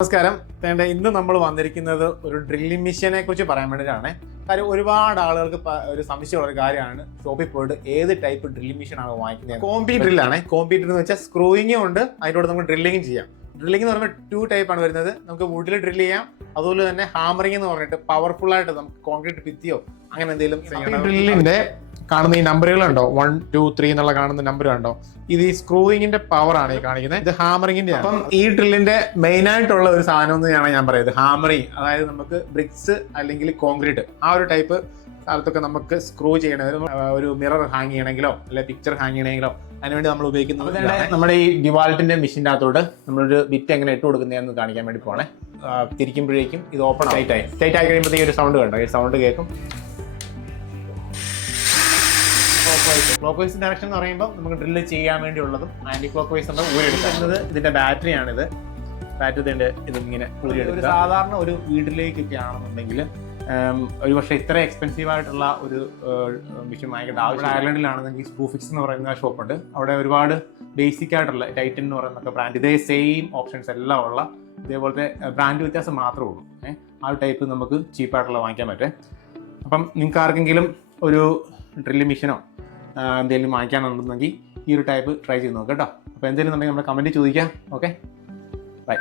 നമസ്കാരം. ഇന്ന് നമ്മൾ വന്നിരിക്കുന്നത് ഒരു ഡ്രില്ലിംഗ് മെഷീനെ കുറിച്ച് പറയാൻ വേണ്ടിയിട്ടാണ്. കാര്യം ഒരുപാട് ആളുകൾക്ക് ഒരു സംശയമുള്ള ഒരു കാര്യമാണ് ഷോപ്പിൽ പോയിട്ട് ഏത് ടൈപ്പ് ഡ്രില്ലിംഗ് മെഷീൻ ആണ് വാങ്ങിക്കുന്നത്. കോമ്പി ഡ്രില്ലാണ്. കോമ്പി ഡ്രിൽ എന്ന് വെച്ചാൽ സ്ക്രൂയിങ്ങും ഉണ്ട്, അതിനോട് നമുക്ക് ഡ്രില്ലിംഗും ചെയ്യാം. ഡ്രില്ലിംഗ് എന്ന് പറയുമ്പോൾ 2 ടൈപ്പാണ് വരുന്നത്. നമുക്ക് വുഡിൽ ഡ്രിൽ ചെയ്യാം, അതുപോലെ തന്നെ ഹാമറിംഗ് എന്ന് പറഞ്ഞിട്ട് പവർഫുൾ ആയിട്ട് നമുക്ക് കോൺക്രീറ്റ് ഭിത്തിയോ അങ്ങനെ എന്തെങ്കിലും ചെയ്യണം. ഡ്രില്ലിന്റെ കാണുന്ന ഈ നമ്പറുകളുണ്ടോ, 1, 2, 3 എന്നുള്ള കാണുന്ന നമ്പർ കണ്ടോ, ഇത് ഈ സ്ക്രൂയിങ്ങിന്റെ പവർ ആണ് ഈ കാണിക്കുന്നത്. ഇത് ഹാമറിംഗിന്റെ. അപ്പം ഈ ഡ്രില്ലിന്റെ മെയിൻ ആയിട്ടുള്ള ഒരു സാധനം എന്നാണ് ഞാൻ പറയുന്നത് ഹാമറിംഗ്. അതായത് നമുക്ക് ബ്രിക്സ് അല്ലെങ്കിൽ കോൺക്രീറ്റ് ആ ഒരു ടൈപ്പ് സ്ഥലത്തൊക്കെ നമുക്ക് സ്ക്രൂ ചെയ്യണമെങ്കിലും ഒരു മിറർ ഹാങ് ചെയ്യണമെങ്കിലോ അല്ലെങ്കിൽ പിക്ചർ ഹാങ് ചെയ്യണമെങ്കിലോ അതിനുവേണ്ടി നമ്മൾ ഉപയോഗിക്കുന്നത്. നമ്മുടെ ഈ ഡിവാൾട്ടിന്റെ മെഷീൻ്റെ അകത്തോട്ട് നമ്മളൊരു ബിറ്റ് എങ്ങനെ ഇട്ട് കൊടുക്കുന്നതെന്ന് കാണിക്കാൻ വേണ്ടി പോകണേ. തിരിക്കുമ്പോഴേക്കും ഇത് ഓപ്പൺ ടൈറ്റ് ആയി കഴിയുമ്പോഴത്തേക്ക് ഒരു സൗണ്ട് കണ്ടോ, ഈ സൗണ്ട് കേൾക്കും. ക്ലോക്ക് വൈസ് ഡയറക്ഷൻ എന്ന് പറയുമ്പോൾ നമുക്ക് ഡ്രില്ല് ചെയ്യാൻ വേണ്ടിയുള്ളതും ആന്റി ക്ലോക്ക് വൈസ് നമ്മൾ ഊരിയെടുക്കുന്നത്. ഇതിന്റെ ബാറ്ററിയാണിത്. ബാറ്ററി ഇതിങ്ങനെ ഊരിയെടുക്കുക. സാധാരണ ഒരു വീട്ടിലേക്കൊക്കെ ആണെന്നുണ്ടെങ്കിൽ ഒരു പക്ഷേ ഇത്ര എക്സ്പെൻസീവ് ആയിട്ടുള്ള ഒരു മെഷീൻ വാങ്ങിക്കേണ്ട ആവശ്യം. അയർലൻഡിലാണെന്നെങ്കിൽ സ്ക്രൂഫിക്സ് എന്ന് പറയുന്ന ഷോപ്പുണ്ട്. അവിടെ ഒരുപാട് ബേസിക് ആയിട്ടുള്ള ടൈറ്റൻ എന്ന് പറയുന്ന ബ്രാൻഡ്, ഇതേ സെയിം ഓപ്ഷൻസ് എല്ലാം ഉള്ള ഇതേപോലത്തെ ബ്രാൻഡ് വ്യത്യാസം മാത്രമേ ഉള്ളൂ. ആ ഒരു ടൈപ്പ് നമുക്ക് ചീപ്പായിട്ടുള്ള വാങ്ങിക്കാൻ പറ്റും. അപ്പം നിങ്ങൾക്ക് ആർക്കെങ്കിലും ഒരു ഡ്രില്ലിംഗ് മെഷീനോ എന്തെങ്കിലും വാങ്ങിക്കാനുണ്ടെന്നെങ്കിൽ ഈ ഒരു ടൈപ്പ് ട്രൈ ചെയ്ത് നോക്കാം കേട്ടോ. അപ്പോൾ എന്തെങ്കിലും ഉണ്ടെങ്കിൽ നമ്മുടെ കമൻറ്റ് ചോദിക്കാം. Okay, by.